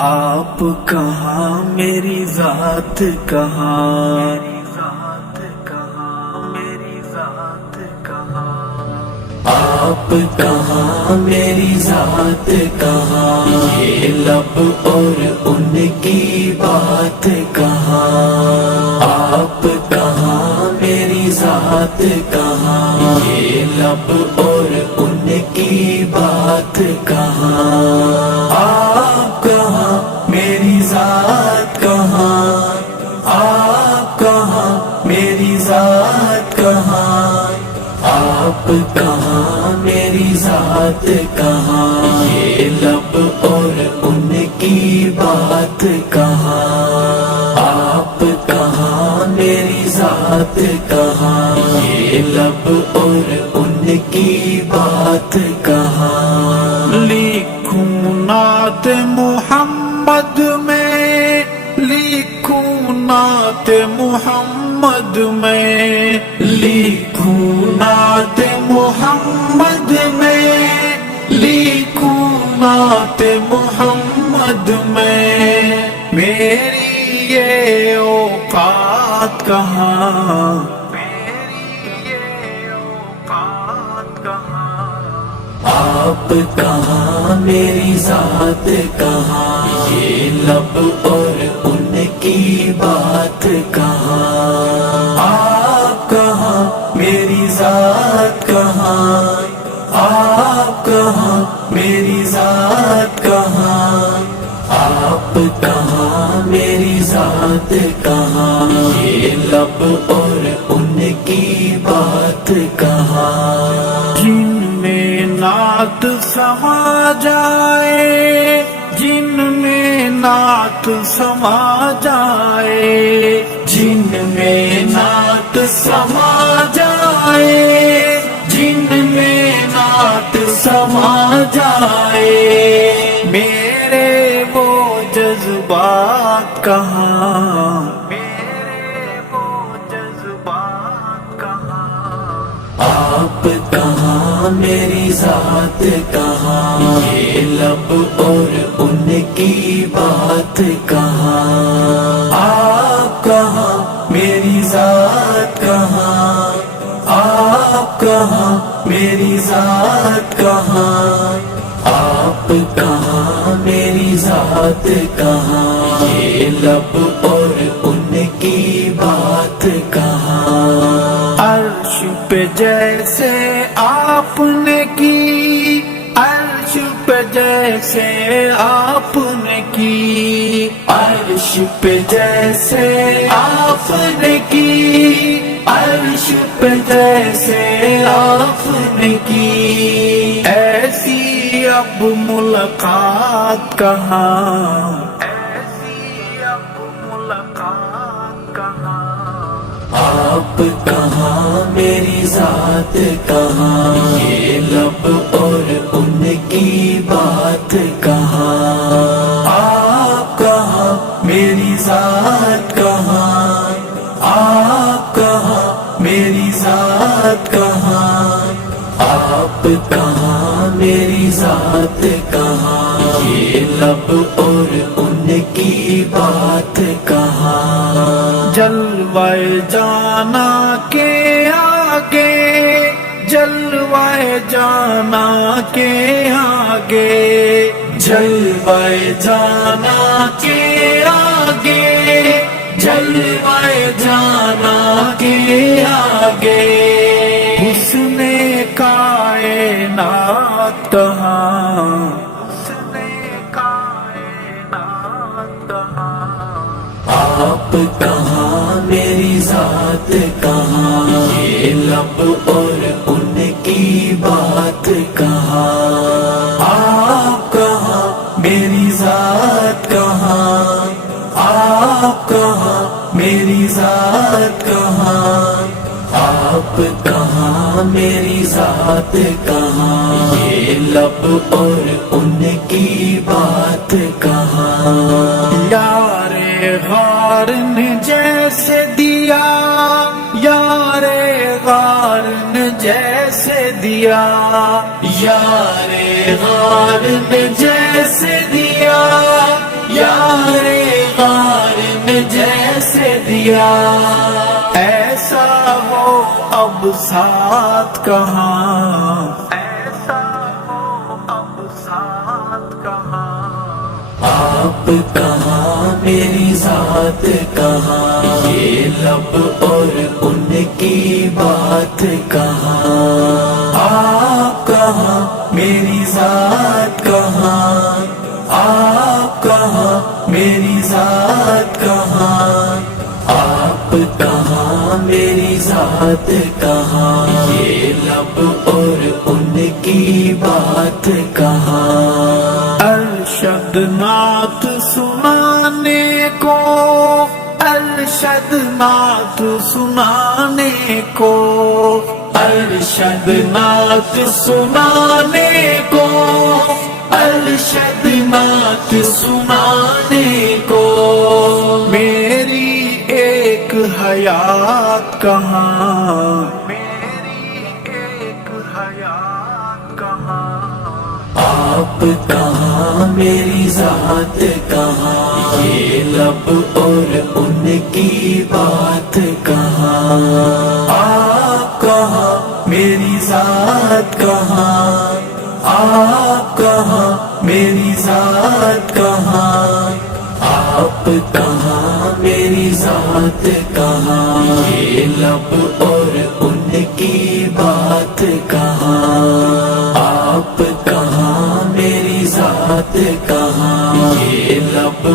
آپ کہاں میری ذات کہاں، آپ کہاں میری ذات کہاں، یہ لب اور ان کی بات کہاں، آپ کہاں میری ذات کہاں، یہ لب اور ان کی بات کہاں، آپ کہاں میری ذات کہاں، آپ کہاں میری ذات کہاں، آپ کہاں میری ذات کہاں، یہ لب اور ان کی بات کہاں، آپ کہاں میری ذات کہاں، یہ لب اور ان کی بات کہاں۔ لکھوں نعت محمد میں، لکھوں نعت محمد میں، لکھوں نعت محمد میں، لکھوں نعت محمد میں، میری یہ اوقات کہاں، میری یہ اوقات کہاں، آپ کہاں میری ذات کہاں، یہ لب اور ان کی بات کہاں، آپ کہاں میری ذات کہاں، آپ کہاں میری ذات کہاں، آپ کہاں میری ذات کہاں، یہ لب اور ان کی بات کہاں۔ جن میں نعت سما جائے، جن میں نعت سما جائے، جن میں نعت سما جائے، جن میں نعت سما جائے، میرے وہ جذبات کہاں، میرے وہ جذبات کہاں، آپ کہاں میری ذات کہاں، یہ لب اور ان کی بات کہاں، آپ کہاں میری ذات کہاں، آپ کہاں میری ذات کہاں، آپ کہاں میری ذات کہاں، یہ لب اور ان کی بات کہاں۔ عرش پہ جیسے آپ نے کی، عرش پہ جیسے آپ نے کی، عرش پہ جیسے آپ نے کی، عرش پہ جیسے آپ نے کی، ایسی اب ملاقات کہاں، ایسی اب ملاقات کہاں، آپ کہاں میری ذات کہاں، یہ لب اور ان کی بات کہاں، آپ کہاں میری ذات کہاں، آپ کہاں میری ذات کہاں، آپ کہاں میری ذات کہاں، یہ لب اور ان کی بات کہاں۔ جلوہ جانا کے آگے، جلوہ جانا کے آگے، جلوہ جانا کے آگے، جلوہ جانا کے آگے، حسن کائنات کہاں، حسن کائنات کہاں، آپ کہاں میری ذات کہاں، یہ لب اور ان کی بات کہاں، آپ کہاں میری ذات کہاں، آپ کہاں میری ذات کہاں، آپ کہاں میری ذات کہاں، یہ لب اور ان کی بات کہاں۔ یار غار نے جیسے دیا، یار غار نے جیسے دیا، یار غار نے جیسے دیا، دیا، ایسا ہو اب ساتھ کہاں، ایسا ہو اب ساتھ کہاں، آپ کہاں میری ذات کہاں، یہ لب اور ان کی بات کہاں، آپ کہاں میری ذات کہاں، آپ کہاں میری ذات کہاں، آپ کہاں میری ذات کہاں، یہ لب اور ان کی بات کہاں، ارشد نعت سنانے کو، ارشد نعت سنانے کو، ارشد نعت سنانے کو، ارشد نعت سنانے کو، میری ایک حیات کہاں، میری ایک حیات کہاں، آپ کہاں میری ذات کہاں، یہ لب اور ان کی بات کہاں، آپ کہاں میری ذات کہاں، آپ کہاں میری ذات کہاں، آپ کہاں میری ذات کہاں، یہ لب اور ان کی بات کہاں، آپ کہاں میری ذات کہاں، یہ لب